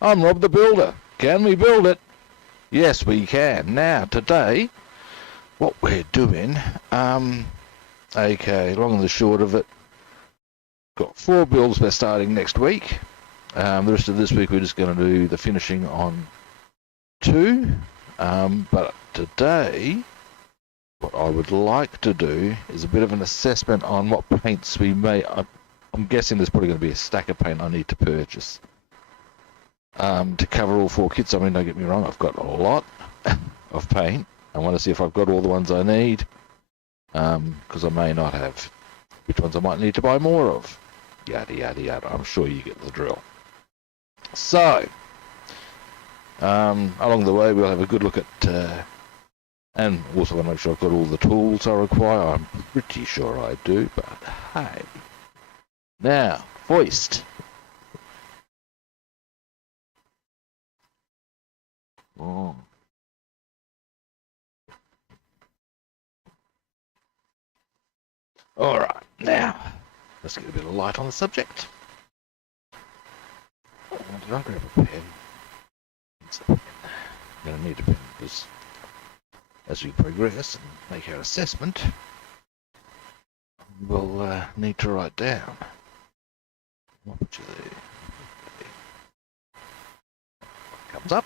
I'm Rob the Builder. Can we build it? Yes, we can. Now, today, what we're doing, okay, long and the short of it, got 4 builds we're starting next week. The rest of this week we're just going to do the finishing on 2. But today, what I would like to do is a bit of an assessment on what paints we may... I'm guessing there's probably going to be a stack of paint I need to purchase to cover all 4 kits. I mean, don't get me wrong, I've got a lot of paint. I want to see if I've got all the ones I need, because I may not have. Which ones I might need to buy more of. Yada, yada, yada. I'm sure you get the drill. So, along the way, we'll have a good look at... and also want to make sure I've got all the tools I require. I'm pretty sure I do, but hey. Now, foist. Oh. Alright, now, let's get a bit of light on the subject. Did I grab a pen? I'm going to need a pen because as we progress and make our assessment, we'll need to write down. What would you do? Comes up.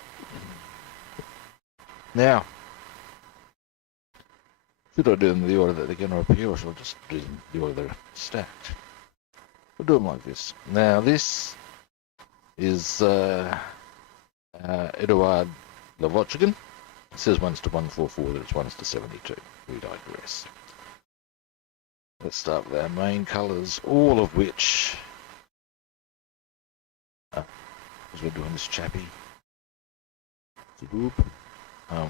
Now, should I do them in the order that they're going to appear, or should I just do them in the order they're stacked? We'll do them like this. Now, this is Eduard It says 1:144, that it's 1:72. We digress. Let's start with our main colours, all of which, as we're doing this chappy,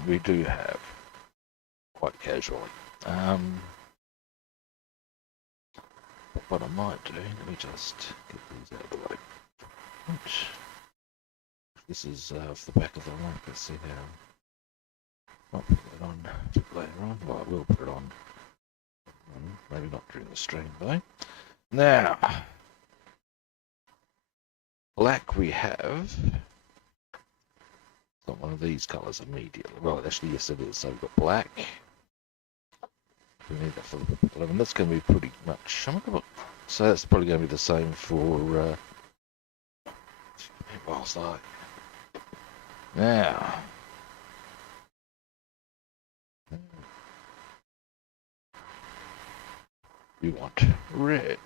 we do have quite casually. What I might do, let me just get these out of the way. Which, this is off the back of the lamp. Let's see how. I'll put it on later on. Well, I will put it on. Maybe not during the stream though. Now, black we have. It's not one of these colours immediately. Well, actually, yes it is. So we've got black. We need that for the 11. That's going to be pretty much. So that's probably going to be the same for. Whilst I. Now. We want red.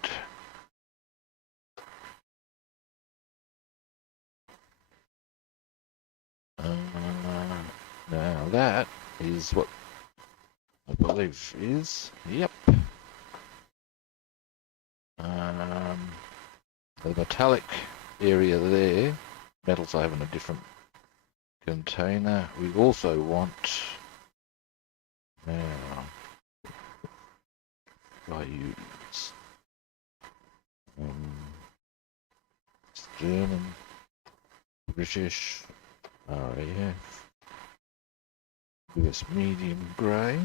Now that is what I believe is, yep. The metallic area there, metals I have in a different container. We also want, now, I use, it's German, British, RAF, US medium grey,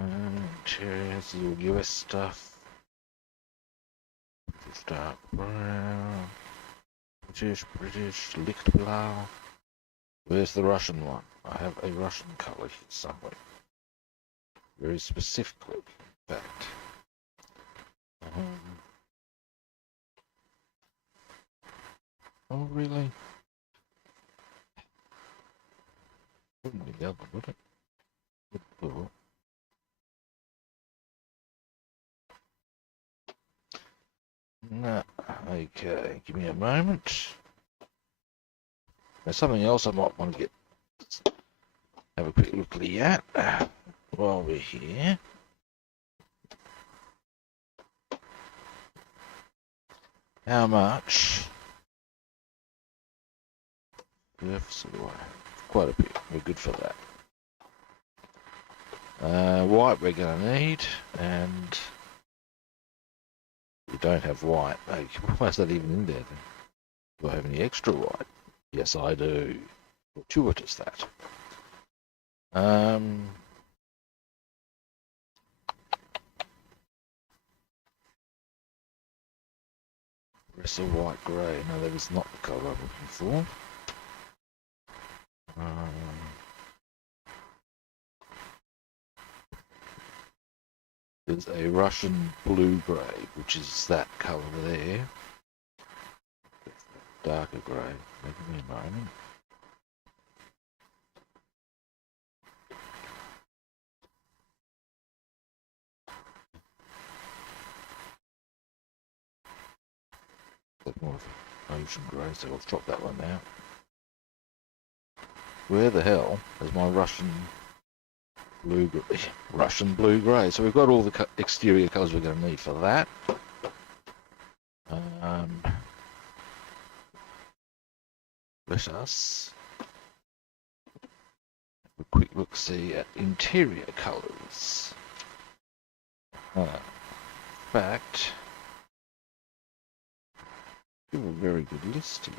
this is all US stuff. Dark brown, British, Lichtblau. Where's the Russian one? I have a Russian colour here somewhere. Very specifically, in fact. Oh, really? Wouldn't be the other, would it? Would. No, okay, give me a moment. There's something else I might want to have a quick look at while we're here. How much? Quite a bit. We're good for that. White we're going to need, and we don't have white. Hey, why is that even in there then? Do I have any extra white? Yes, I do. Fortuitous that. Wrestle white grey. No, that is not the colour I'm looking for. There's a Russian blue-grey, which is that colour there. Darker grey. Give me a moment. Bit more of ocean grey, so I'll drop that one out. Where the hell is my Russian blue-grey? Russian blue-grey. So we've got all the exterior colours we're going to need for that. Let us have a quick look-see at interior colours. In fact, give a very good list here.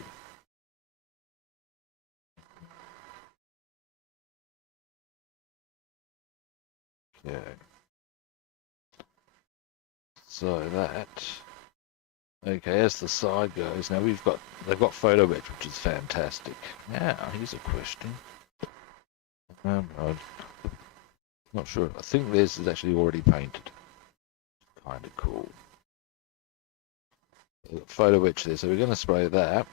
Okay. So that. Okay, as the side goes, now they've got photo etch, which is fantastic. Now, here's a question. I'm not sure. I think this is actually already painted. Kind of cool. Photo etch there, so we're going to spray that.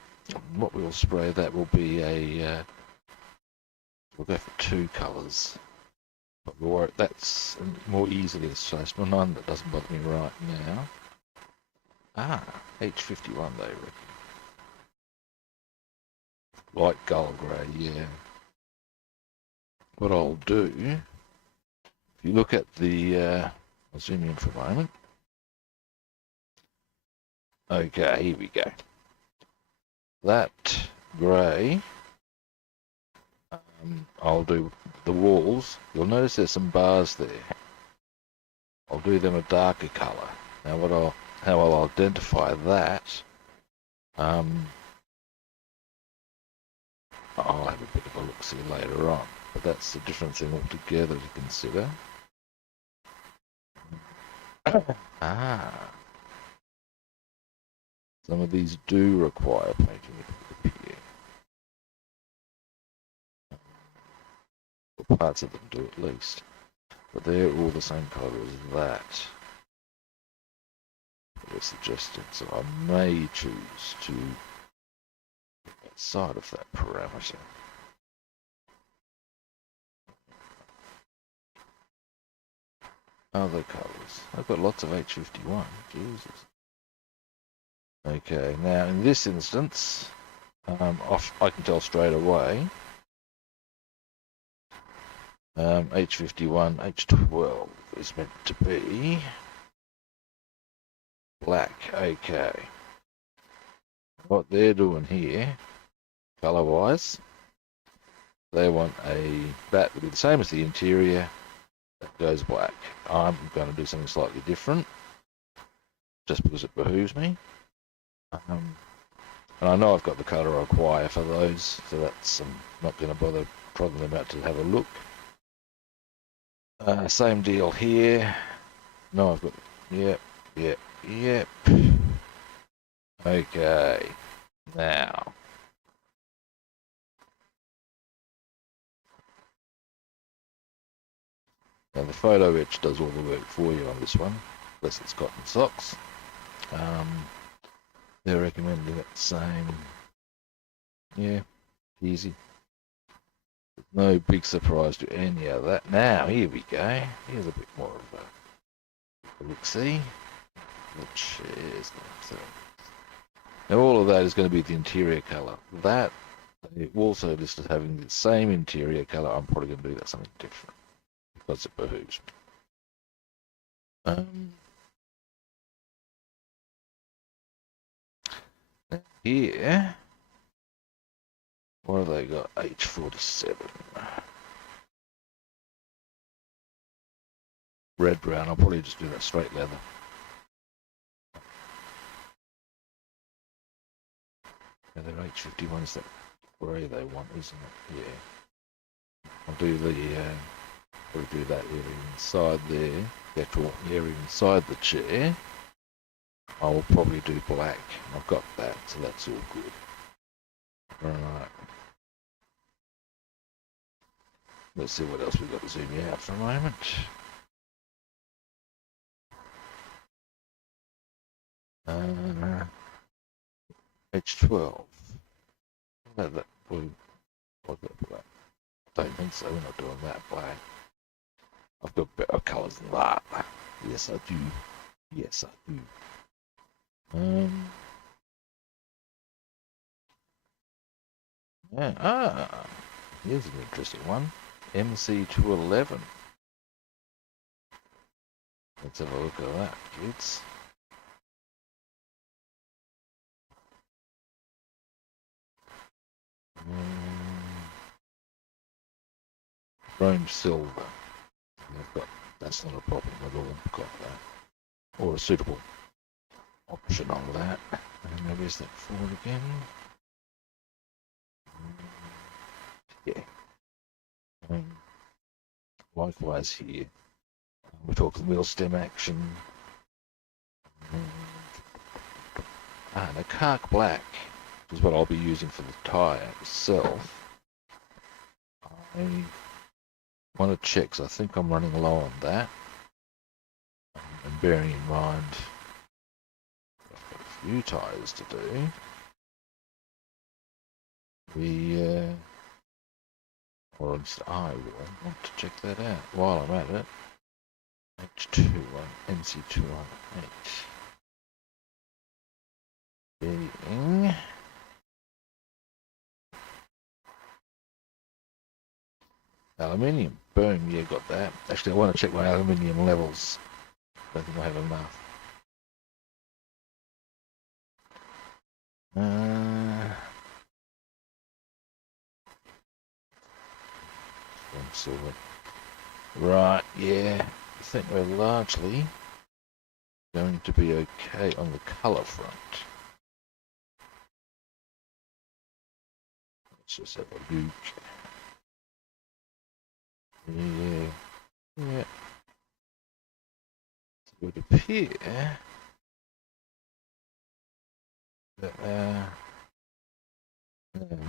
What we'll spray that will be a. We'll go for 2 colours. But that's more easily assessed. None that doesn't bother me right now. H51 they reckon. Light gold grey, yeah. What I'll do, if you look at the, I'll zoom in for a moment. Okay, here we go. That grey, I'll do the walls. You'll notice there's some bars there. I'll do them a darker colour. Now how I'll identify that, I'll have a bit of a look-see later on, but that's a different thing altogether to consider. Some of these do require painting here. Or parts of them do at least, but they're all the same colour as that. They're suggested, so I may choose to get outside of that parameter. Other colours. I've got lots of H51. Jesus. Okay, now in this instance, I can tell straight away. H51, H12 is meant to be black. Okay. What they're doing here, colour-wise, they want that to be the same as the interior. That goes black. I'm going to do something slightly different, just because it behooves me. And I know I've got the colour I require for those, so that's not going to bother prodding them out to have a look. Same deal here. No, I've got. Yep. Okay. Now. Now the photo etch does all the work for you on this one, unless it's cotton socks. They're recommending it the same. Yeah, easy. No big surprise to any of that. Now, here we go. Here's a bit more of a look-see. The chairs. Now, all of that is going to be the interior colour. That, they also listed having the same interior colour. I'm probably going to do that something different, because it behooves me. Here, what have they got? H47. Red brown. I'll probably just do that straight leather. And then H51 is that grey they want, isn't it? Yeah. I'll do that area inside there. The actual area inside the chair. I will probably do black. I've got that, so that's all good. Right. Let's see what else we've got to zoom out for a moment. H12. That blue. What's that black? Don't think so. We're not doing that black. I've got better colours than that. Yes, I do. Yes, I do. Yeah. Here's an interesting one. MC211. Let's have a look at that, kids. Chrome silver. That's not a problem at all. I've got that. Or a suitable option on that. And where's that forward again? Yeah. Likewise here. We're talking wheel stem action. And a Kark black is what I'll be using for the tyre itself. I want to check, because I think I'm running low on that. And bearing in mind, I've got a few tyres to do. Or at least I will want to check that out while I'm at it. H21, MC218. Being aluminium. Boom, yeah, got that. Actually, I want to check my aluminium levels. I don't think I have enough. Silver. Right, yeah. I think we're largely going to be okay on the colour front. Let's just have a look. Yeah. It would appear that,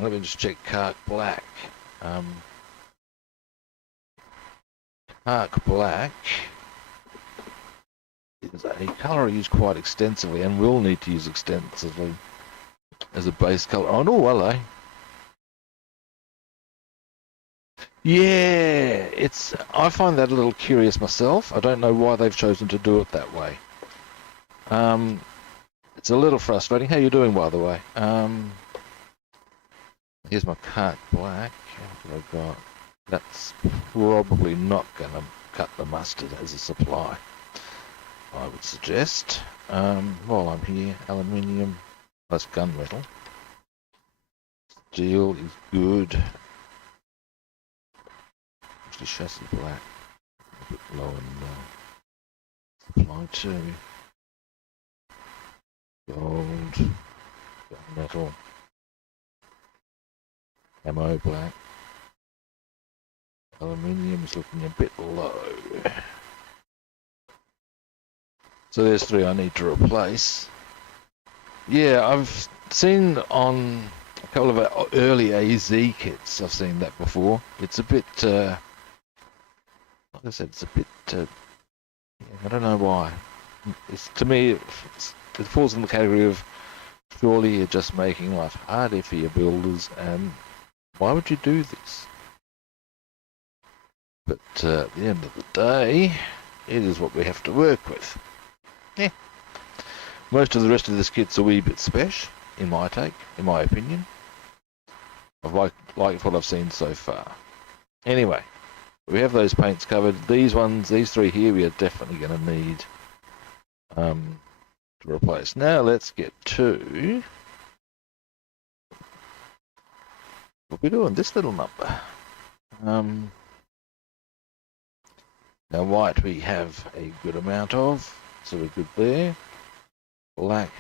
let me just check Kark black. Kark black is a colour I use quite extensively and will need to use extensively as a base colour. Oh no, hello. Yeah, I find that a little curious myself. I don't know why they've chosen to do it that way. It's a little frustrating. How you doing, by the way? Here's my Kark black. What have I got? That's probably not going to cut the mustard as a supply, I would suggest. While I'm here, aluminium plus gunmetal. Steel is good. Actually, chassis black. A bit low in supply too. Gold. Gunmetal. Ammo black. Aluminium is looking a bit low. So there's 3 I need to replace. Yeah, I've seen on a couple of early AZ kits, I've seen that before. It's a bit, like I said, it's a bit, I don't know why. To me, it falls in the category of surely you're just making life harder for your builders, and why would you do this? But at the end of the day, it is what we have to work with. Yeah. Most of the rest of this kit's a wee bit special, in my opinion. I've liked what I've seen so far. Anyway, we have those paints covered. These 3 here, we are definitely going to need to replace. Now let's get to... We'll be doing this little number. Now white we have a good amount of, so we're good there. Black,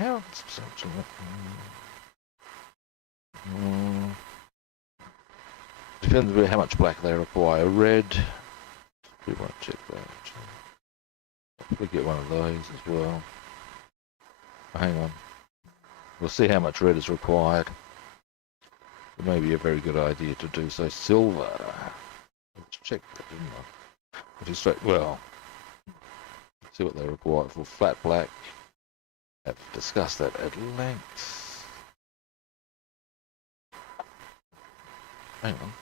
depends on how much black they require. Red, we want to check that. I'll probably get one of those as well. Hang on. We'll see how much red is required. It may be a very good idea to do so. Silver. Let's check that, didn't I? Which is straight. Well, see what they require for flat black. I've discussed that at length. Hang on.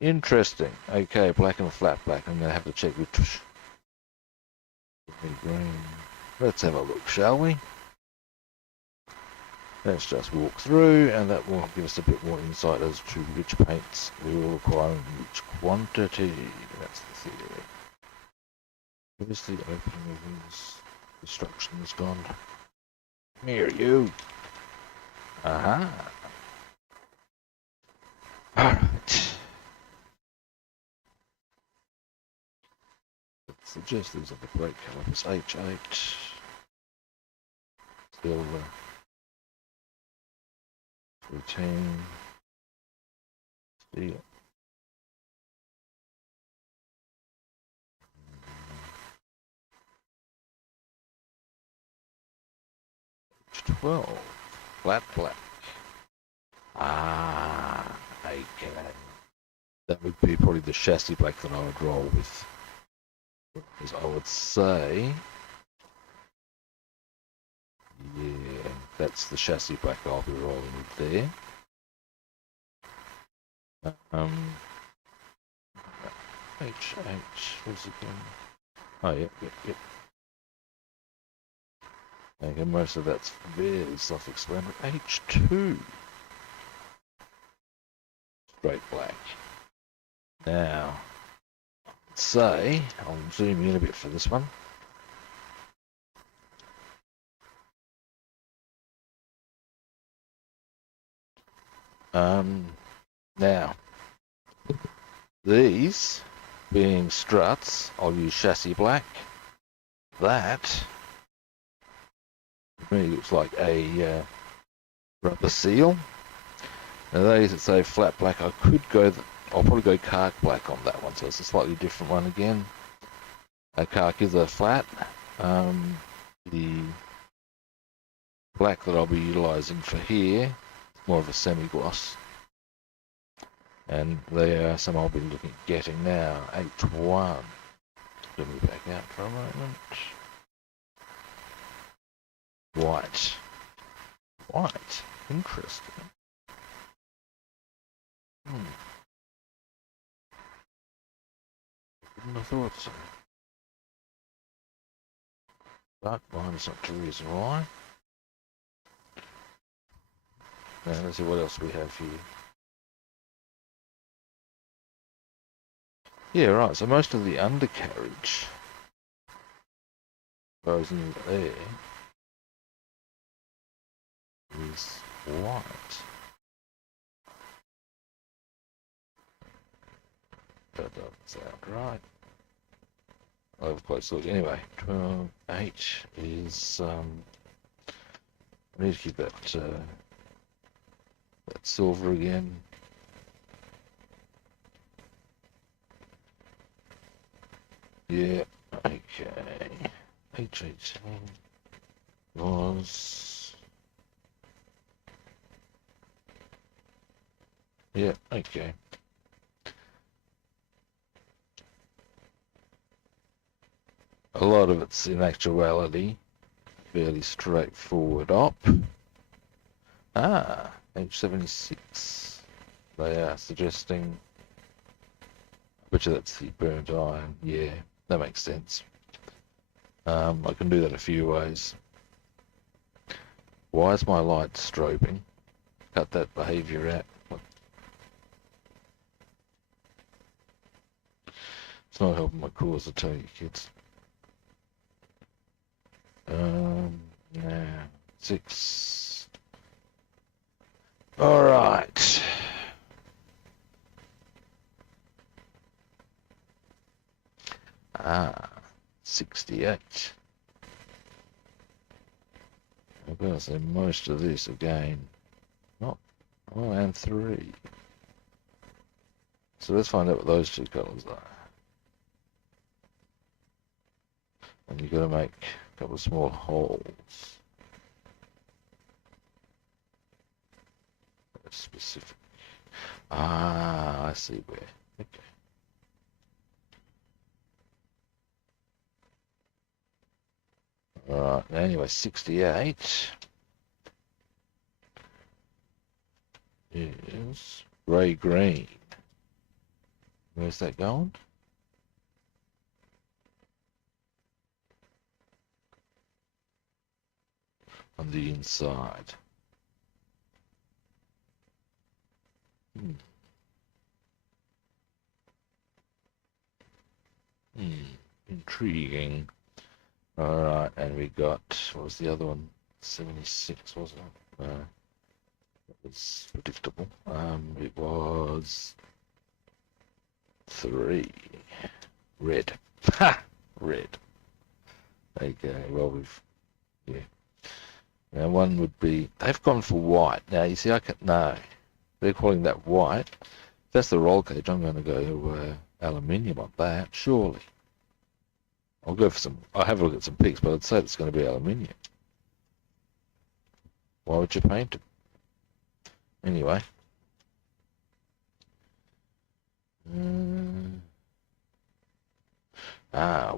Interesting. Okay, black and flat black. I'm going to have to check which. Green. Let's have a look, shall we? Let's just walk through, and that will give us a bit more insight as to which paints we will require in which quantity. That's the theory. Where's the opening of this? Destruction is gone. Here, you. Aha. Alright. Let's suggest these are the brake calipers. H8. Silver. Routine. Steel. H12. Flat black. Ah, okay. That would be probably the chassis black that I would roll with. As I would say. Yeah, that's the chassis black I'll be rolling with there. What's it again? Oh, yep. Okay, most of that's very self-explanatory. H2. Straight black. Now, let's say, I'll zoom in a bit for this one. Now, these being struts, I'll use chassis black. That, to me, looks like a rubber seal. Now these that say flat black, I could go, I'll probably go cark black on that one, so it's a slightly different one again. Cark is a flat. The black that I'll be utilising for here, more of a semi-gloss. And they are some I'll be looking at getting now. H1. Let me back out for a moment. White. Interesting. Wouldn't have thought so. But mine is not the reason why. Now let's see what else we have here. Yeah, right, so most of the undercarriage goes in there is white. That doesn't sound right. I'll have a close look. Anyway, 12.8 is, I need to keep that, that silver again. Yeah, okay. H18 was... Yeah, okay. A lot of it's in actuality fairly straightforward op. Ah, H76. They are suggesting... I bet you that's the burnt iron. Yeah, that makes sense. I can do that a few ways. Why is my light strobing? Cut that behavior out. It's not helping my cause, I tell you, kids. Now, 6. All right. Ah, 68. I've got to say most of this again. Not, oh, and 3. So let's find out what those two colours are. And you've got to make a couple of small holes. specific. Ah, I see where. Okay. Alright, anyway, 68 is grey-green. Where's that going? On the inside. Intriguing. Alright, and we got, what was the other one? 76, wasn't it? That was predictable. It was 3. Red. Ha! Red. Okay, well, yeah. Now, one would be, they've gone for white. Now, you see, no. They're calling that white. If that's the roll cage, I'm going to go aluminium on that, surely. I'll have a look at some pics, but I'd say it's going to be aluminium. Why would you paint it? Anyway.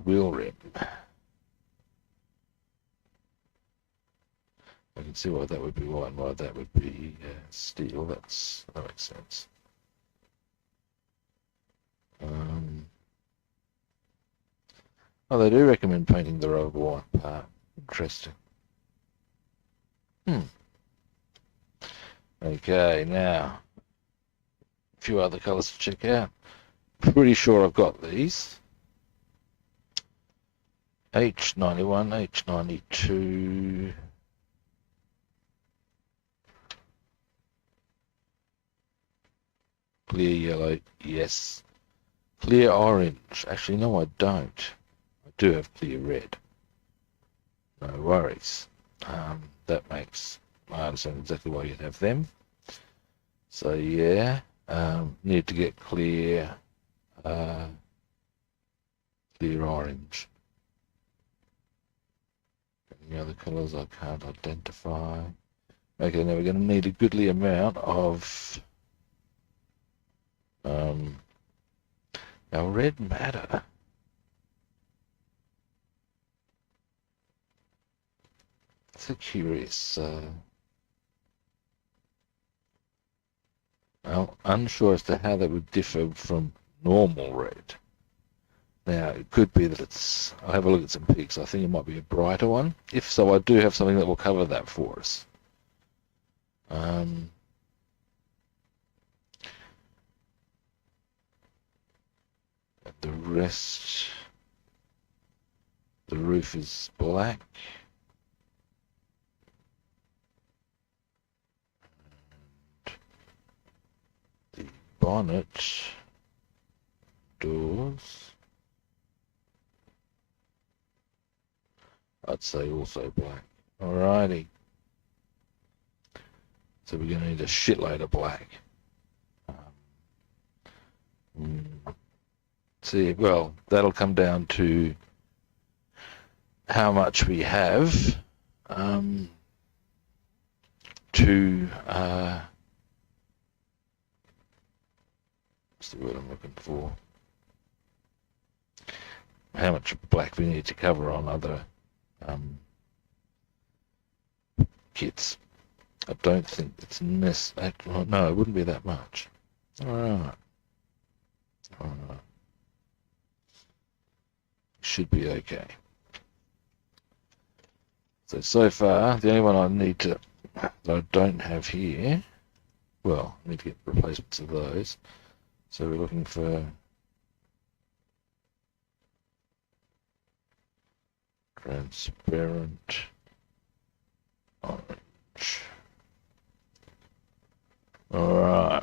Wheel rim. I can see why that would be white and why that would be steel. That makes sense. Oh, they do recommend painting the rover white part. Interesting. Okay, now a few other colours to check out. Pretty sure I've got these. H91, H92. Clear yellow, yes. Clear orange. Actually, no, I don't. I do have clear red. No worries. That makes, I understand exactly why you'd have them. So yeah, need to get clear orange. Any other colours I can't identify. Okay, now we're going to need a goodly amount of now red matter. It's a curious. Well, unsure as to how that would differ from normal red. Now, it could be that it's, I'll have a look at some pics. I think it might be a brighter one. If so, I do have something that will cover that for us. The rest, the roof is black. And the bonnet, doors, I'd say also black. Alrighty. So we're going to need a shitload of black. See, well, that'll come down to how much we have to what's the word I'm looking for? How much black we need to cover on other kits. I don't think it's necessary. No, it wouldn't be that much. Alright. Should be okay. So far, the only one I need to, that I don't have here, well, I need to get replacements of those. So we're looking for transparent orange. Alright.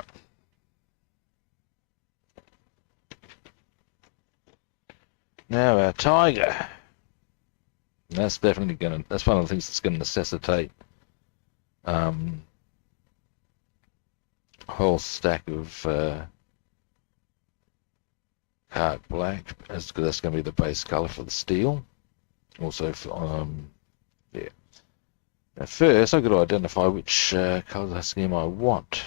Now our tiger. That's definitely gonna, that's one of the things that's gonna necessitate a whole stack of cart black, because that's gonna be the base color for the steel. Also for yeah. Now first I've got to identify which color scheme I want.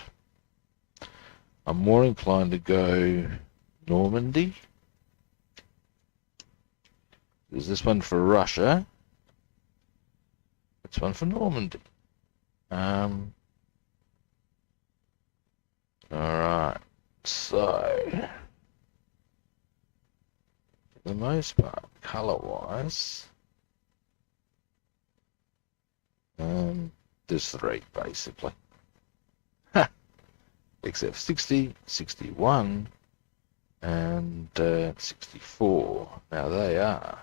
I'm more inclined to go Normandy. Is this one for Russia? It's one for Normandy. Alright. So, for the most part, colour-wise, there's three, basically. Except 60, 61, and 64. Now they are.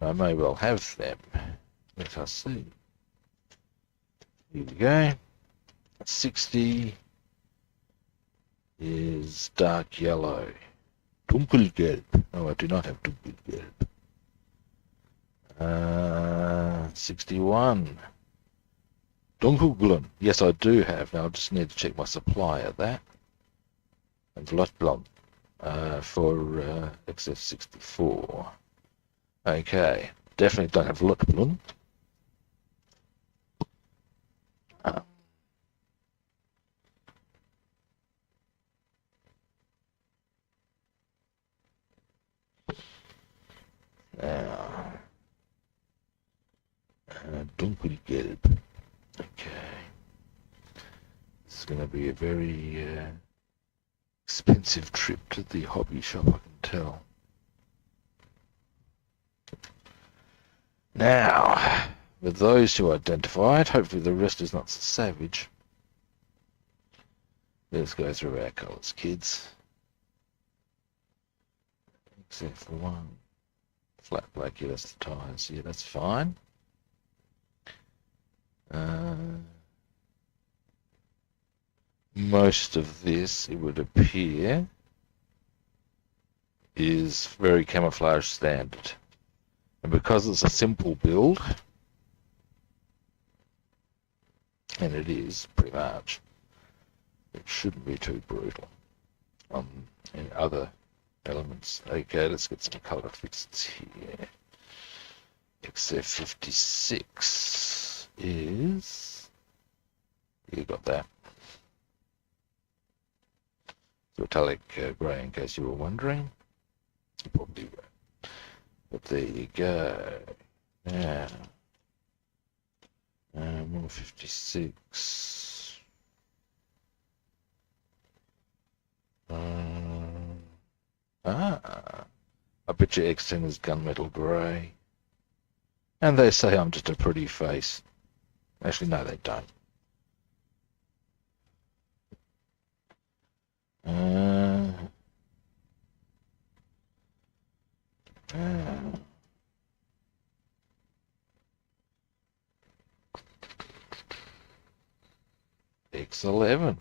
I may well have them. Let us see. Here we go. 60 is dark yellow. Dunkelgelb. Oh, I do not have dunkelgelb. 61. Dunkelblond. Yes, I do have. Now I just need to check my supply of that. And Vlotblond for XF64. Okay. Definitely don't have Vlotblond. Now, Dunkelgelb. Okay. This is going to be a very expensive trip to the hobby shop, I can tell. Now, with those two identified, hopefully the rest is not so savage. Let's go through our colours, kids. Except for one. Flat black, yeah, that's the tyres. Yeah, that's fine. Most of this, it would appear, is very camouflage standard. And because it's a simple build, and it is pretty much, it shouldn't be too brutal in other elements. Okay, let's get some colour fixed here. XF56 is, you got that. Metallic grey, in case you were wondering. You probably were. But there you go. Now, 156. I bet your X10 is gunmetal grey. And they say I'm just a pretty face. Actually, no, they don't. X11.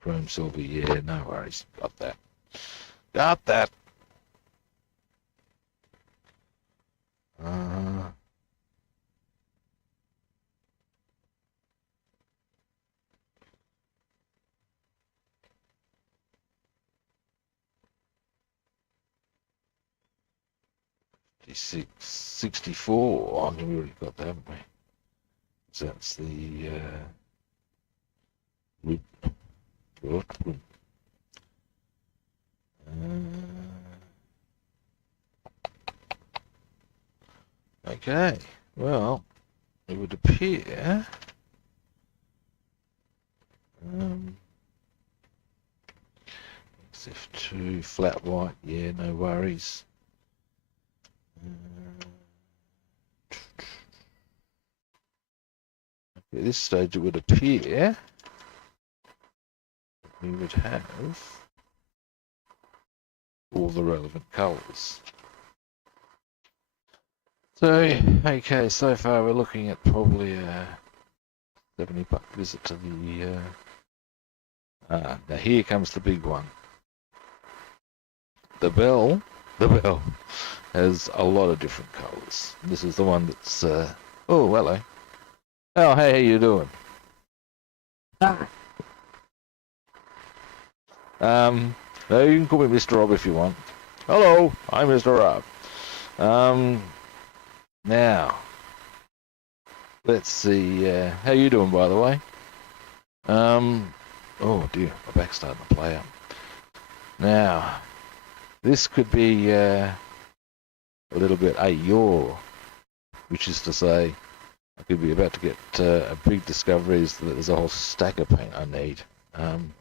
Chrome silver, yeah, no worries. Got that. Got that. 64. Oh, we already got that, haven't we? So that's the okay. Well, it would appear XF2 flat white. Yeah, no worries. At this stage, it would appear we would have all the relevant colours. So, okay, so far we're looking at probably a $70 visit to the... now here comes the big one. The bell has a lot of different colours. This is the one that's... oh, hello. Oh, hey, how you doing? No, you can call me Mr. Rob if you want. Hello, I'm Mr. Rob. Now, Let's see. How you doing, by the way? Oh dear, my back's starting to play up. Now, this could be a little bit a yaw, which is to say, I could be about to get a big discovery is that there's a whole stack of paint I need.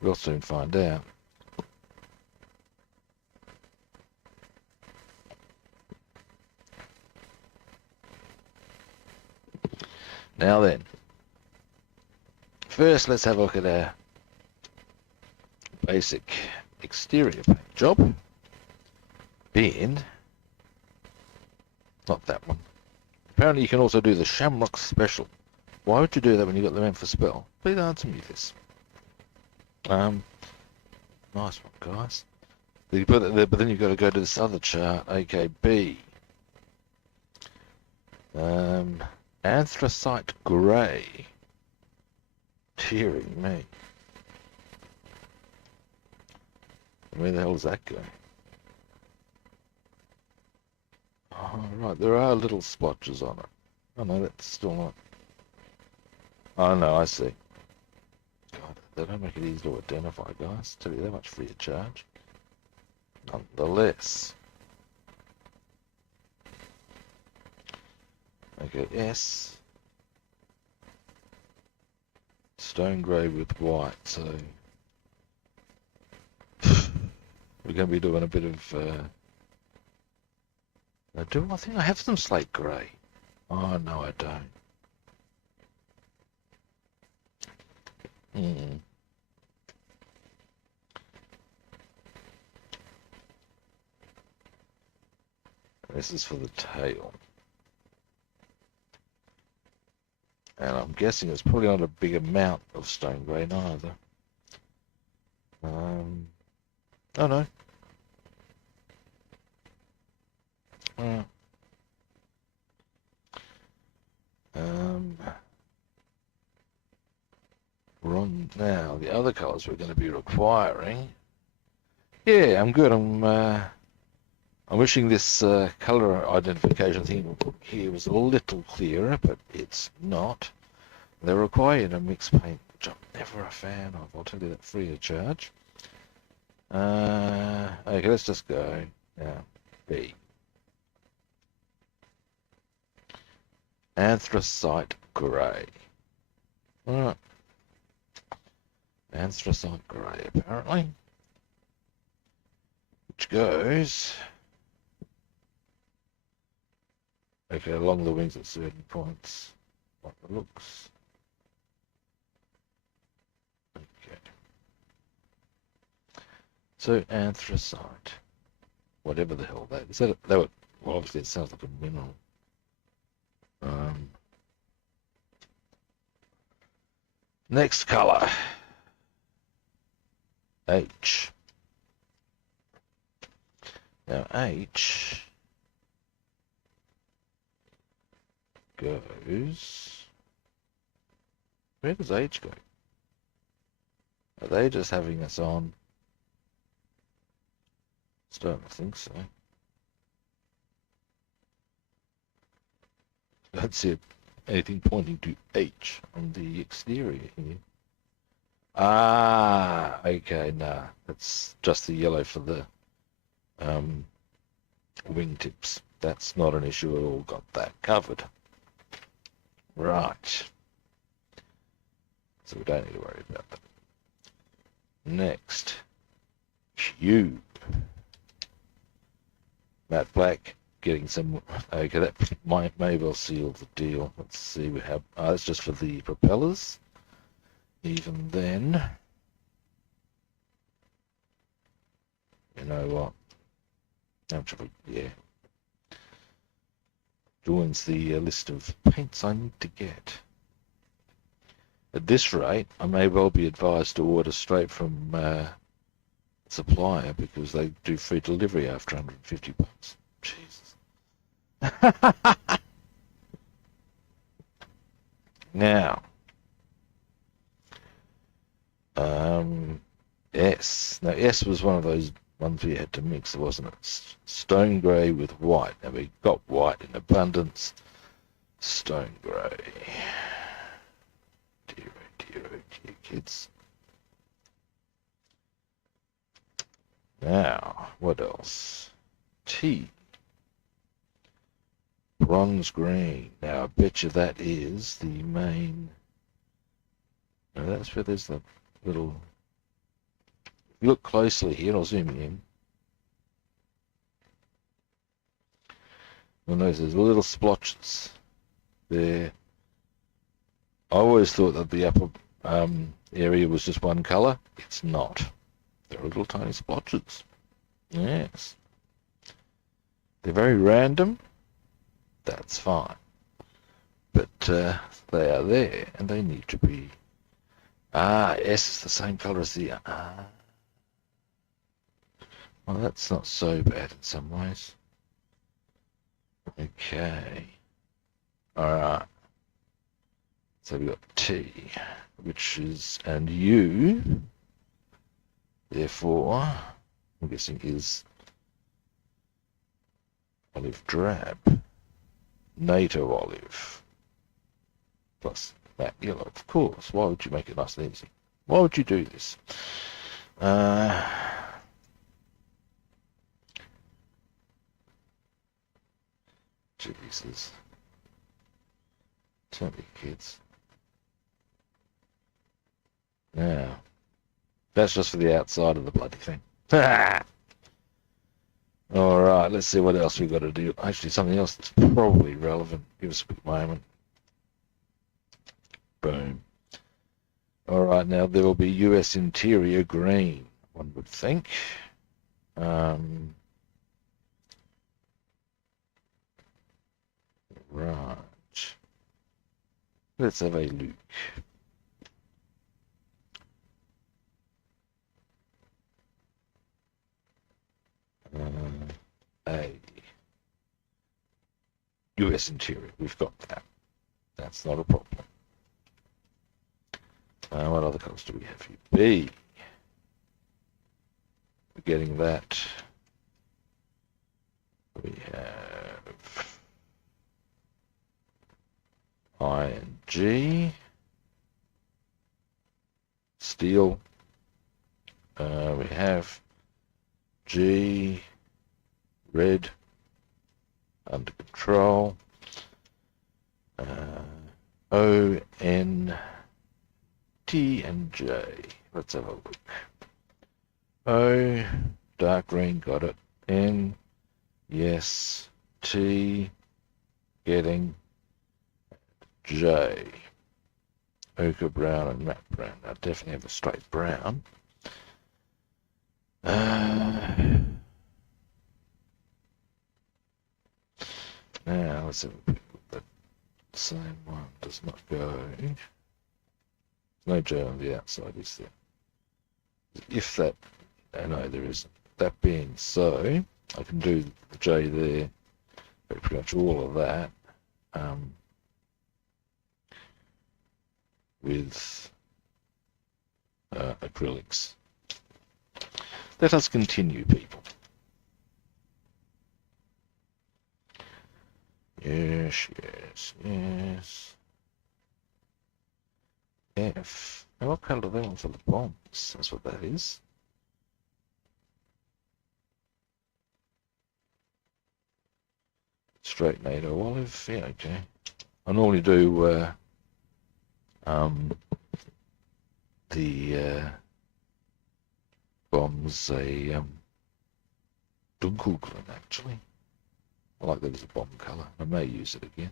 We'll soon find out. Now then, first let's have a look at our basic exterior paint job. Being, not that one. Apparently you can also do the Shamrock Special. Why would you do that when you got the Memphis Spell? Please answer me this. Nice one, guys. You put it there, but then you've got to go to this other chart, AKB. Anthracite Grey. Dearie me. Where the hell is that going? Oh, right, there are little splotches on it. Oh no, that's still not. Oh no, I see. God, they don't make it easy to identify, guys. Tell you that much free of charge. Nonetheless. Okay, S. Stone grey with white, so we're going to be doing a bit of I think I have some slate grey. Oh no, I don't. This is for the tail. And I'm guessing it's probably not a big amount of stone grey neither. Oh no. We're on now the other colours we're going to be requiring. Yeah, I'm good. I'm wishing this colour identification thing here was a little clearer, but it's not. They require you to mix paint, which I'm never a fan of. I'll tell you that free of charge. Okay, let's just go now. B. Anthracite Grey. Alright. Anthracite Grey, apparently. Which goes... Okay, along the wings at certain points. Like the looks. Okay. So, anthracite. Whatever the hell that is. That would, well, obviously it sounds like a mineral. Next color. H. Now H goes... Where does H go? Are they just having us on? I don't think so. Don't see anything pointing to H on the exterior here. Ah, okay, nah. That's just the yellow for the wingtips. That's not an issue at all. Got that covered. Right. So we don't need to worry about that. Next. Cube. Matte black. Getting some... Okay, that may well seal the deal. Let's see, we have... that's just for the propellers. Even then... You know what? Actually, yeah. Joins the list of paints I need to get. At this rate, I may well be advised to order straight from supplier because they do free delivery after $150. Jesus. Now, S. Now, S was one of those ones we had to mix, wasn't it? Stone grey with white. Now, we got white in abundance. Stone grey. Dear, oh dear, oh dear, kids. Now, what else? Tea. Bronze green. Now, I bet you that is the main... Now, that's where there's the little... If you look closely here, I'll zoom in. You'll notice there's little splotches there. I always thought that the upper area was just one colour. It's not. There are little tiny splotches. Yes. They're very random. That's fine. But they are there, and they need to be... S is the same colour as the... Well, that's not so bad in some ways. Okay. Alright. So we've got T, which is... And U, therefore, I'm guessing is olive drab. NATO olive. Plus matte yellow, of course. Why would you make it nice and easy? Why would you do this? Jesus. Tell me, kids. Now, that's just for the outside of the bloody thing. Alright, let's see what else we've got to do. Actually, something else that's probably relevant. Give us a quick moment. Boom. Alright, now there will be US interior green, one would think. Right. Let's have a look. A US interior, we've got that. That's not a problem. What other colours do we have here? B. We're getting that. We have I and G. Steel. We have G. Red. Under control. O, N, T, and J. Let's have a look. O, dark green, got it. N, yes. T, getting. J, ochre brown and matte brown. I definitely have a straight brown. Now let's have a look. The same one does not go. There's no J on the outside, is there? If that, no, there isn't. That being so, I can do the J there, but pretty much all of that with acrylics. Let us continue, people. Yes, yes, yes. F. Now what colour do they want for the bombs? That's what that is. Straight NATO olive. Yeah, okay. I normally do the bombs a dunkelgrün, actually. I like that as a bomb colour. I may use it again.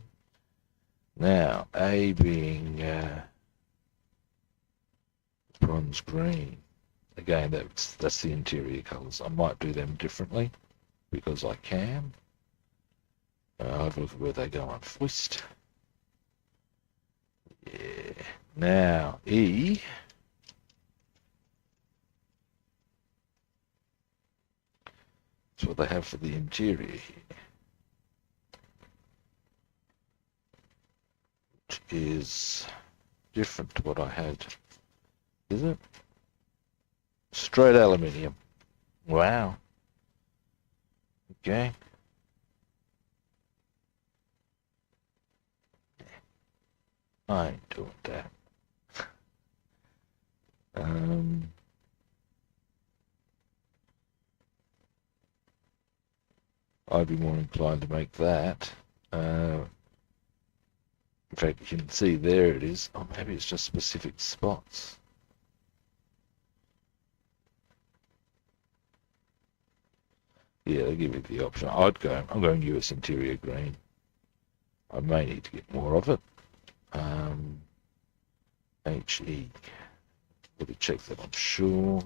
Now, A being bronze green. Again, that's the interior colours. I might do them differently because I can. I'll have a look at where they go on foist. Yeah. Now, E. That's what they have for the interior here. Which is different to what I had. Is it? Straight aluminium. Wow. Okay. I ain't doing that. I'd be more inclined to make that. In fact, you can see there it is. Oh, maybe it's just specific spots. Yeah, they give you the option. I'm going US interior green. I may need to get more of it. HE. Let me check that, I'm sure.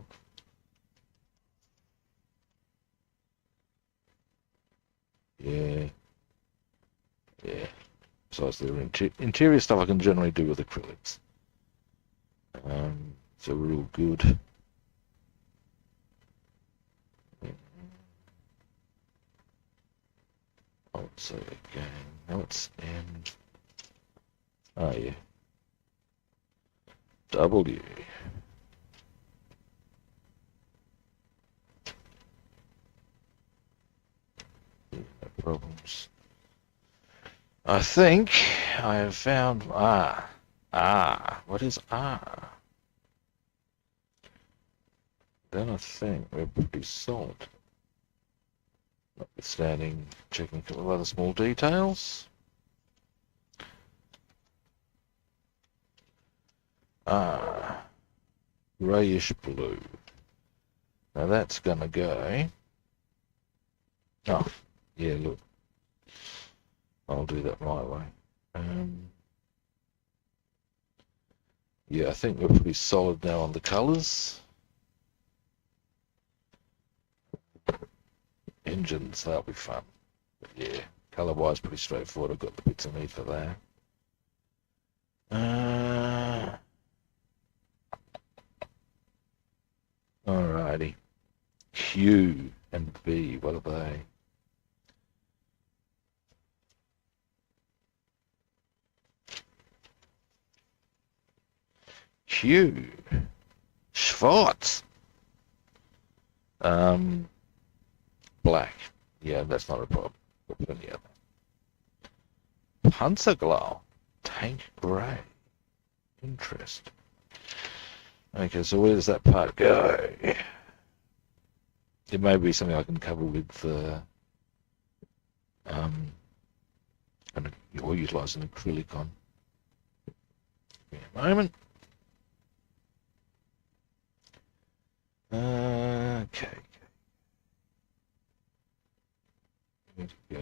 Yeah. Yeah. Besides, the interior stuff I can generally do with acrylics. So we're all good. Oh, so again, now it's M. Oh yeah. W. No problems. I think I have found R. R. What is R? Then I think we're pretty solid. Notwithstanding checking a couple of other small details. Ah, grayish blue. Now that's gonna go. Oh, yeah, look. I'll do that my way. Yeah, I think we're pretty solid now on the colours. Engines, that'll be fun. But yeah, colour-wise, pretty straightforward. I've got the bits I need for that. Alrighty. Q and B, what are they? Q. Schwarz. Black. Yeah, that's not a problem. Got plenty of them. Panzerglau. Tank grey. Interesting. Okay, so where does that part go? It may be something I can cover with or utilise an acrylic on. Give me a moment. Okay. Where to go?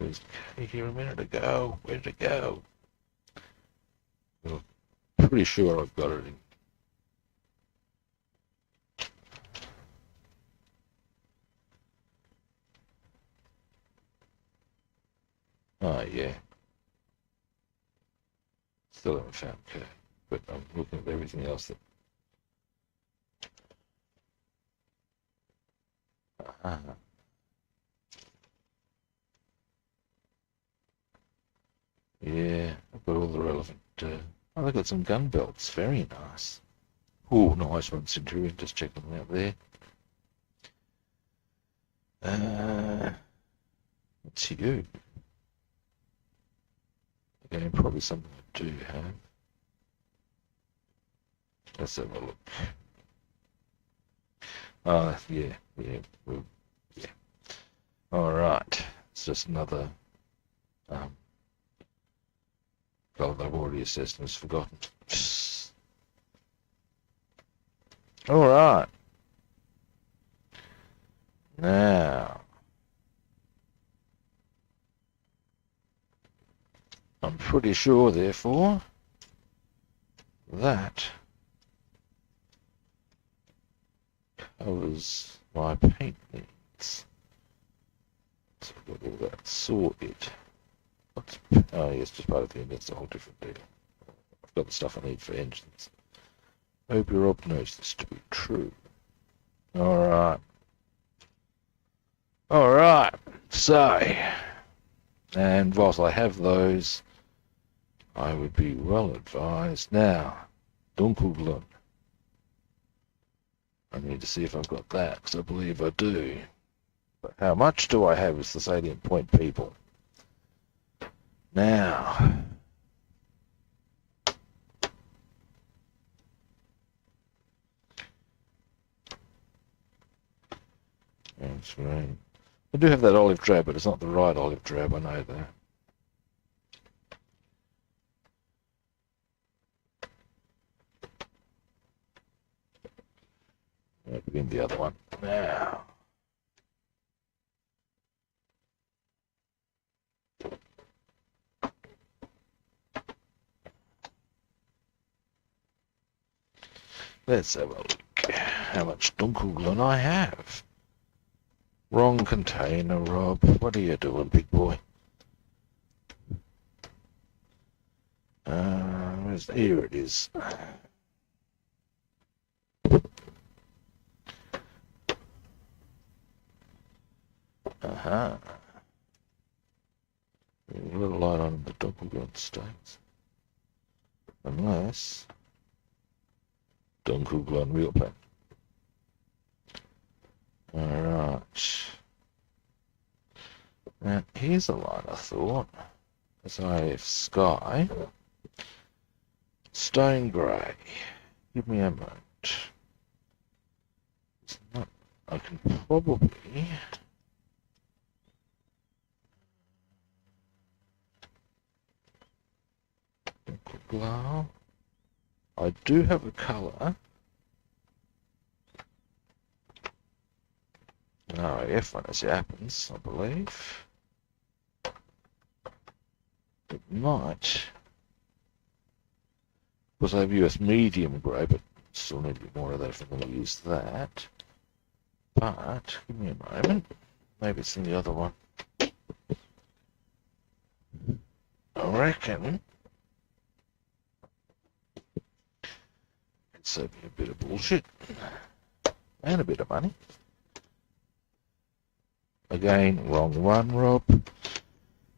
Was K here a minute ago? Where did it go? Well, pretty sure I've got it in. Oh, yeah. Still haven't found K, but I'm looking at everything else that. Yeah, I've got all the relevant. Oh, they've got some gun belts. Very nice. Oh, nice one, Centurion. Just checking them out there. What's you? Again, probably something I do have. Let's have a look. Yeah. Yeah. All right. It's just another colour that I've already assessed and was forgotten. All right. Now, I'm pretty sure, therefore, that covers my paint needs. So I've got all that sorted. Oh, yes, just part of the end. That's a whole different deal. I've got the stuff I need for engines. Hope your Rob knows this to be true. All right. All right. So, and whilst I have those, I would be well advised. Now, Dunkelglun. I need to see if I've got that, because I believe I do. But how much do I have is the salient point, people. Now, that's right. I do have that olive drab, but it's not the right olive drab, I know that. I'll begin the other one. Now. Let's have a look how much Dunkelglun I have. Wrong container, Rob. What are you doing, big boy? Here it is. Uh-huh. A little light on the Dunkelglun states. Unless Dunkelglun real pen. Alright. Now, here's a line I thought. SIF Sky. Stone Grey. Give me a moment. It's not, I can probably... Dunkelblau. I do have a colour. An RAF one as it happens, I believe. It might. Of course I have US medium grey, but still need a bit more of that if I'm going to use that. But, give me a moment. Maybe it's in the other one. I reckon it's saving a bit of bullshit. And a bit of money. Again, wrong one, Rob.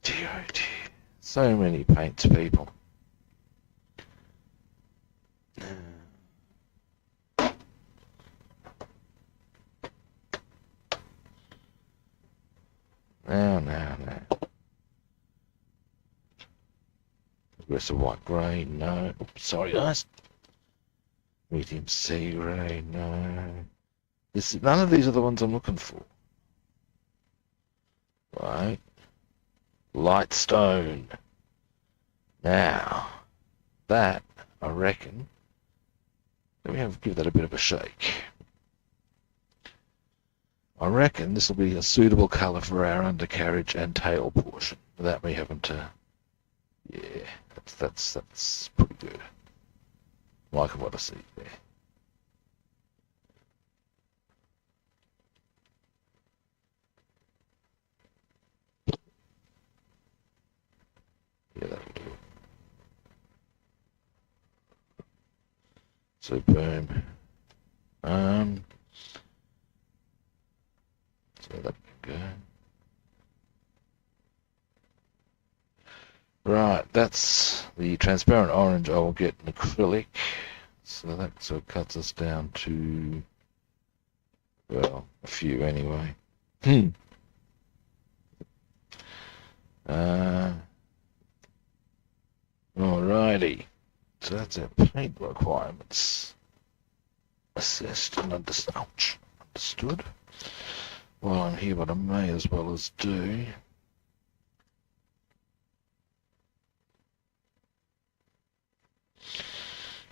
Dear, oh dear. So many paints, people. Now. Aggressive white grey, no. Oops, sorry, guys. Medium sea grey, no. None of these are the ones I'm looking for. Right. Light stone. Now, that, I reckon, let me give that a bit of a shake. I reckon this will be a suitable colour for our undercarriage and tail portion, without me having to, yeah, that's pretty good. Liking what I see there. Yeah, that'll do it. So boom. So that can go. Right, that's the transparent orange. I will get an acrylic. So that sort of cuts us down to, well, a few anyway. Alrighty. So that's our paint requirements. Assessed and understood. While I'm here, what I may as well as do.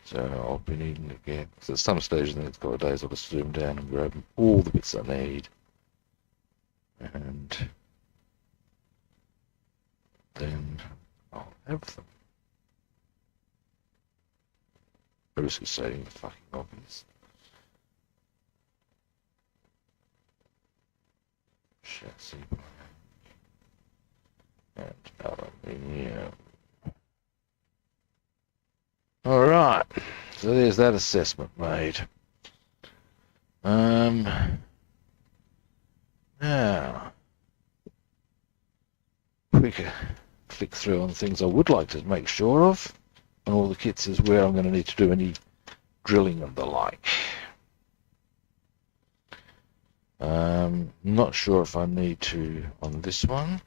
So I'll be needing to get, because at some stage in the next couple of days I'll just zoom down and grab all the bits I need. And then I'll have them. I risk of stating the fucking obvious. Chassis and aluminium. Alright, so there's that assessment made. Now, quicker flick through on things I would like to make sure of. And all the kits is where I'm going to need to do any drilling and the like. Not sure if I need to on this one.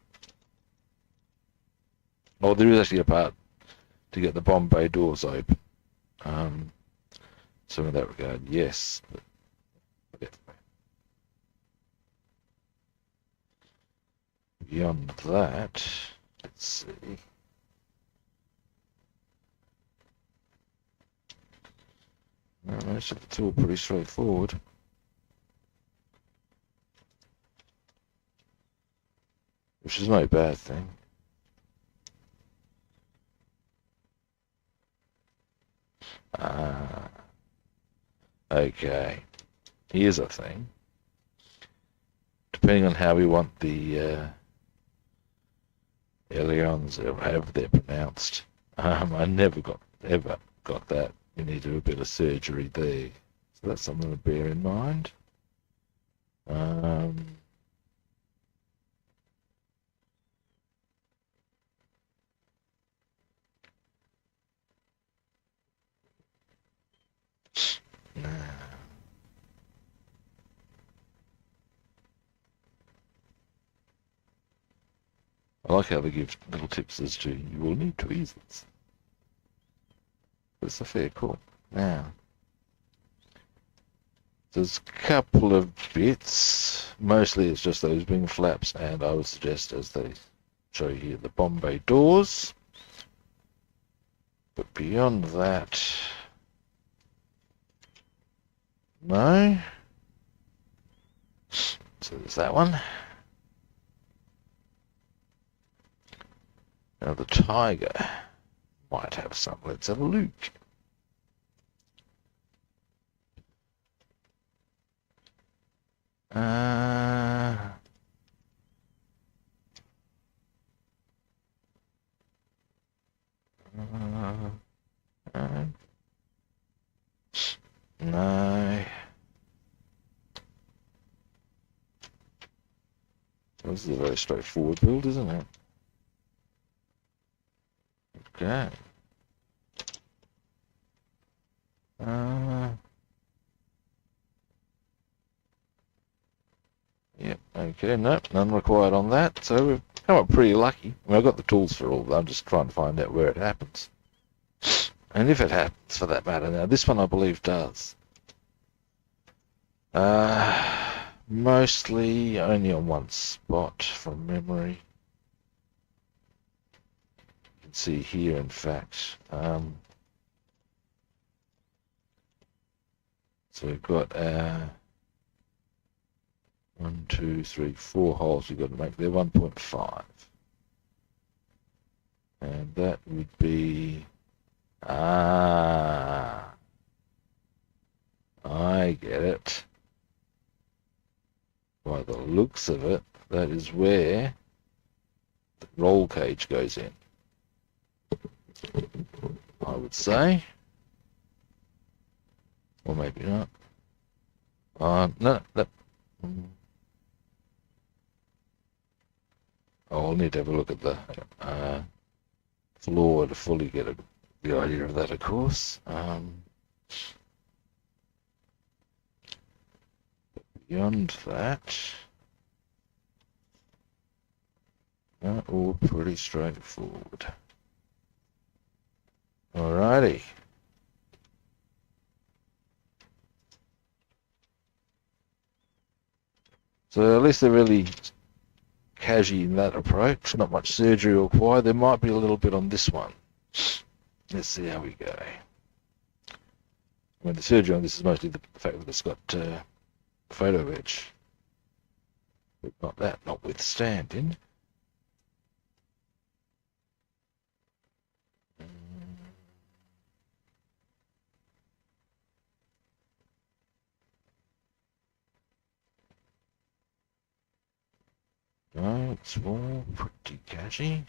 Oh, there is actually a part to get the bomb bay doors open. So in that regard, yes. But, yeah. Beyond that, let's see. Most of it's all pretty straightforward. Which is no bad thing. Okay. Here's a thing. Depending on how we want the ailerons, or however they're pronounced, I never ever got that. You need to do a bit of surgery there. So that's something to bear in mind. I like how they give little tips as to you will need tweezers. That's a fair call. Now, there's a couple of bits. Mostly it's just those wing flaps, and I would suggest, as they show here, the bomb bay doors. But beyond that, no. So there's that one. Now the Tiger might have some. Let's have a look. No. This is a very straightforward build, isn't it? Okay. Yep, okay, nope, none required on that. So we've come up pretty lucky. I mean, I've got the tools for all, I'm just trying to find out where it happens. And if it happens, for that matter. Now, this one I believe does. Mostly only on one spot from memory. You can see here, in fact. So we've got 1, 2, 3, 4 holes we've got to make. They're 1.5. And that would be... I get it. By the looks of it, that is where the roll cage goes in. I would say. Or maybe not. No. I'll need to have a look at the floor to fully get the idea of that, of course. Beyond that, all pretty straightforward. Alrighty. So at least they're really casual in that approach. Not much surgery required. There might be a little bit on this one. Let's see how we go. I mean, the surgery on this is mostly the fact that it's got photo etch, but not that notwithstanding. No, it's all pretty catchy.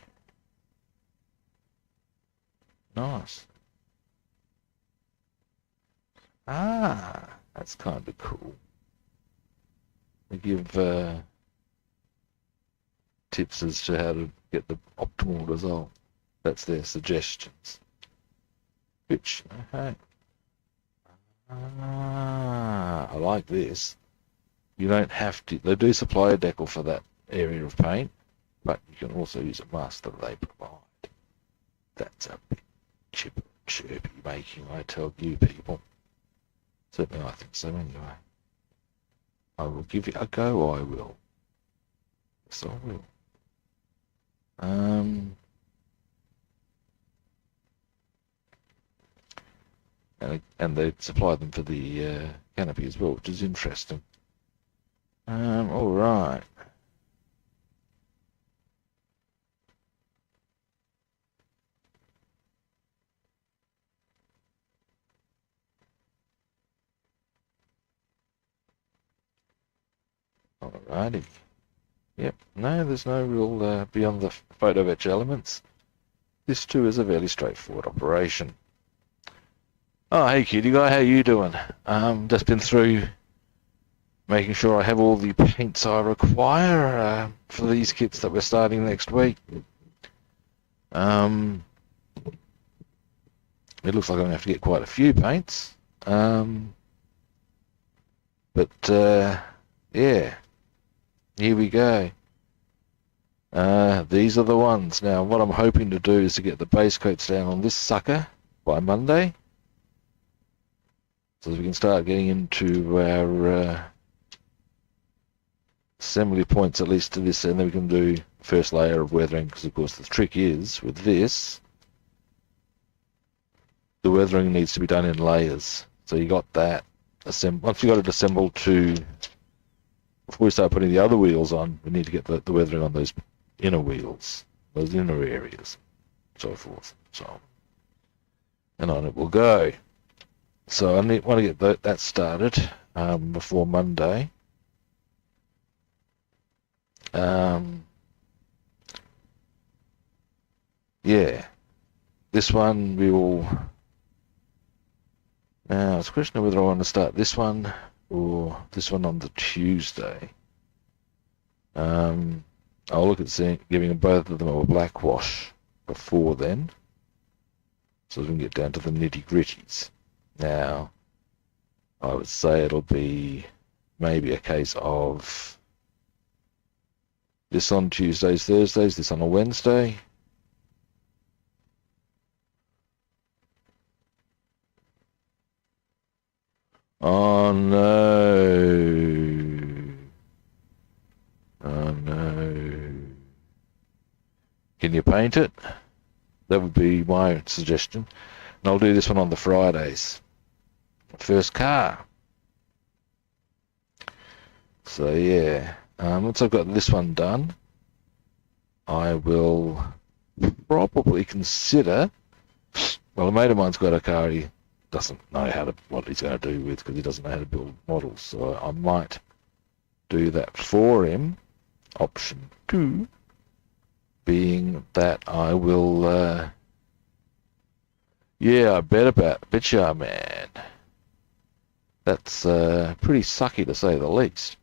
Nice. That's kind of cool. They give tips as to how to get the optimal result. That's their suggestions. Which, okay. I like this. You don't have to. They do supply a decal for that area of paint, but you can also use a mask that they provide. That's a bit chirpy making, I tell you people. Certainly I think so anyway. I will give it a go, I will. Yes, I will. And they supply them for the canopy as well, which is interesting. All right. Alrighty. Yep. No, there's no real beyond the photo etch elements. This too is a fairly straightforward operation. Oh, hey kitty guy, how you doing? Just been through making sure I have all the paints I require for these kits that we're starting next week. It looks like I'm going to have to get quite a few paints. Yeah, here we go. These are the ones. Now, what I'm hoping to do is to get the base coats down on this sucker by Monday, so we can start getting into our assembly points, at least to this, and then we can do first layer of weathering, because of course the trick is, with this, the weathering needs to be done in layers. So you got that. Once you got it assembled to, before we start putting the other wheels on, we need to get the weathering on those inner wheels, those inner areas, so forth. So, and on it will go. So I want to get that started before Monday. Yeah, this one we will. Now it's a question of whether I want to start this one or this one on the Tuesday. I'll look at giving both of them a black wash before then, so we can get down to the nitty-gritties. Now, I would say it'll be maybe a case of this on Tuesdays, Thursdays, this on a Wednesday. Oh no. Oh no. Can you paint it? That would be my suggestion. And I'll do this one on the Fridays. First car. So yeah, once I've got this one done, I will probably consider, well, a mate of mine's got a car he doesn't know what he's going to do with, because he doesn't know how to build models, so I might do that for him. Option 2 being that I will, yeah, I bet you are, man. That's pretty sucky to say the least.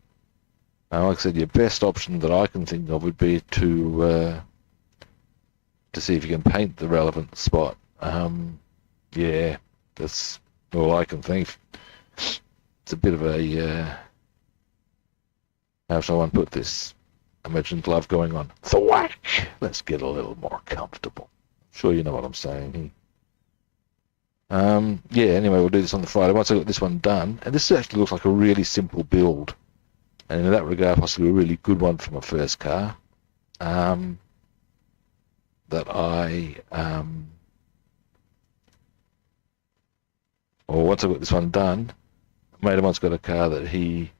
Like I said, your best option that I can think of would be to see if you can paint the relevant spot. Yeah, that's all I can think. It's a bit of a, how shall one put this? Imagine glove going on. Thwack! Let's get a little more comfortable. I'm sure you know what I'm saying here. Yeah, anyway, we'll do this on the Friday. Once I've got this one done, and this actually looks like a really simple build, and in that regard, possibly a really good one from a first car, that or once I've got this one done, a mate of mine's got a car that he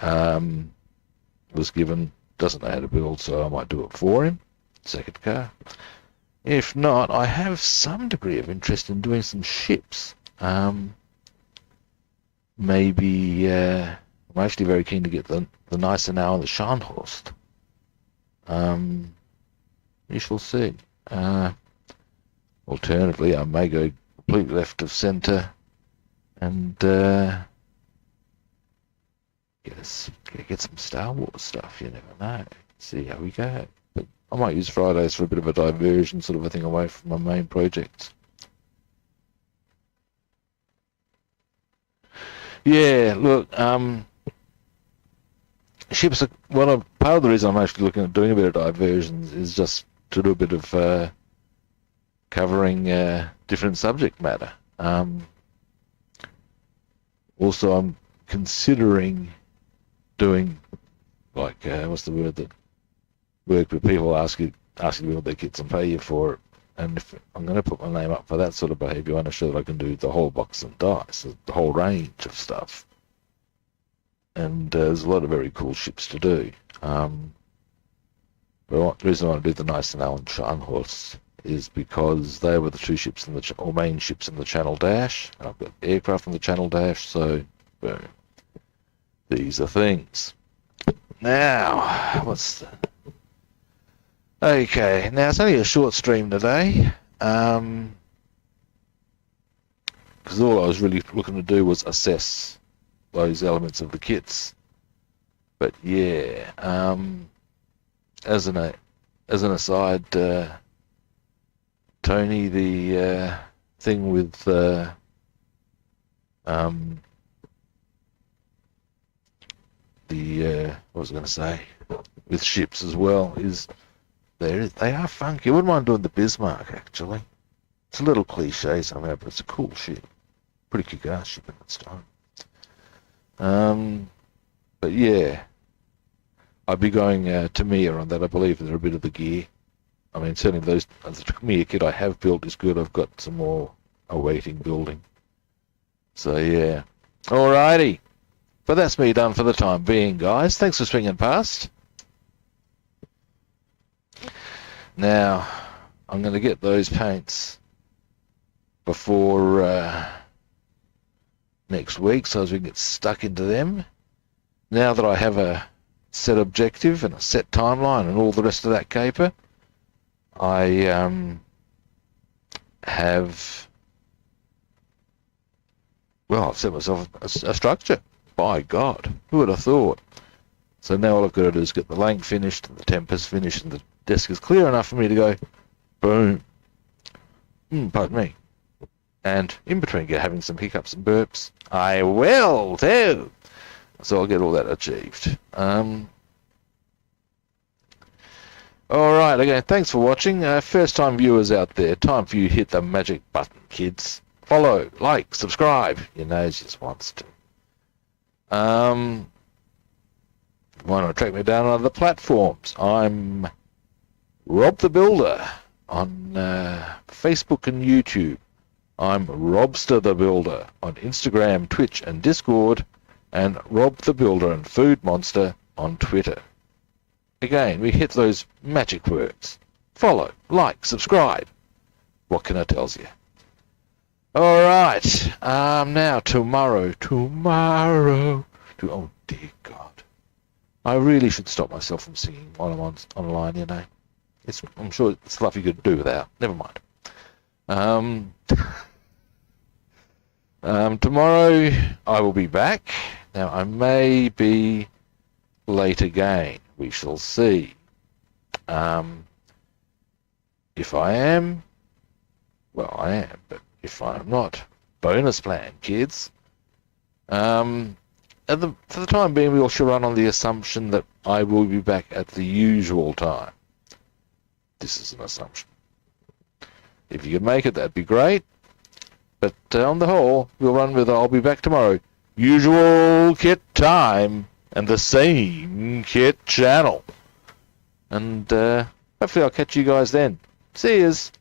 was given, doesn't know how to build, so I might do it for him, second car. If not, I have some degree of interest in doing some ships. Maybe, I'm actually very keen to get the nicer now on the Scharnhorst. You shall see. Alternatively, I may go completely left of centre and get some Star Wars stuff. You never know. See how we go. But I might use Fridays for a bit of a diversion sort of a thing away from my main projects. Yeah, look, ships are, part of the reason I'm actually looking at doing a bit of diversions is just to do a bit of covering different subject matter. Also, I'm considering doing, like, what's the word, that work with people asking you to build their kits and pay you for it. And if I'm going to put my name up for that sort of behaviour, I want to show that I can do the whole box and dice, the whole range of stuff. And there's a lot of very cool ships to do. But the reason I want to do the Nice and Allen Scharnhorst is because they were the two ships in the or main ships in the Channel Dash, and I've got aircraft in the Channel Dash, so boom. These are things. Now, what's the... Okay, now it's only a short stream today, because all I was really looking to do was assess those elements of the kits. But yeah, as an aside, Tony, the thing with what was I going to say, with ships as well, is they are funky. I wouldn't mind doing the Bismarck, actually. It's a little cliche somehow, but it's a cool ship. Pretty kick-ass ship in its time. But yeah, I'd be going Tamiya on that. I believe they're a bit of the gear. I mean, certainly the Tamiya kit I have built is good. I've got some more awaiting building. So yeah. Alrighty. But that's me done for the time being, guys. Thanks for swinging past. Now, I'm going to get those paints before next week, so as we can get stuck into them. Now that I have a set objective and a set timeline and all the rest of that caper, I have, well, I've set myself a structure. By God, who would have thought? So now all I've got to do is get the Lank finished, and the Tempest finished, and the desk is clear enough for me to go, boom. Pardon me. And in between having some hiccups and burps, I will too. So I'll get all that achieved. Alright, again, thanks for watching. First time viewers out there, time for you to hit the magic button, kids. Follow, like, subscribe. Your nose just wants to. Why not track me down on other platforms? I'm Rob the Builder on Facebook and YouTube. I'm Robster the Builder on Instagram, Twitch and Discord, and Rob the Builder and Food Monster on Twitter. Again, we hit those magic words. Follow, like, subscribe. What can I tell you? Alright, now tomorrow, oh dear God. I really should stop myself from singing while I'm online, you know. I'm sure it's stuff you could do without. Never mind. Tomorrow I will be back. Now I may be late again. We shall see. If I am, well, I am, but if I'm not, bonus plan, kids. For the time being, we all should run on the assumption that I will be back at the usual time. This is an assumption. If you can make it, that'd be great. But on the whole, we'll run with I'll be back tomorrow. Usual kit time and the same kit channel. And hopefully I'll catch you guys then. See yous.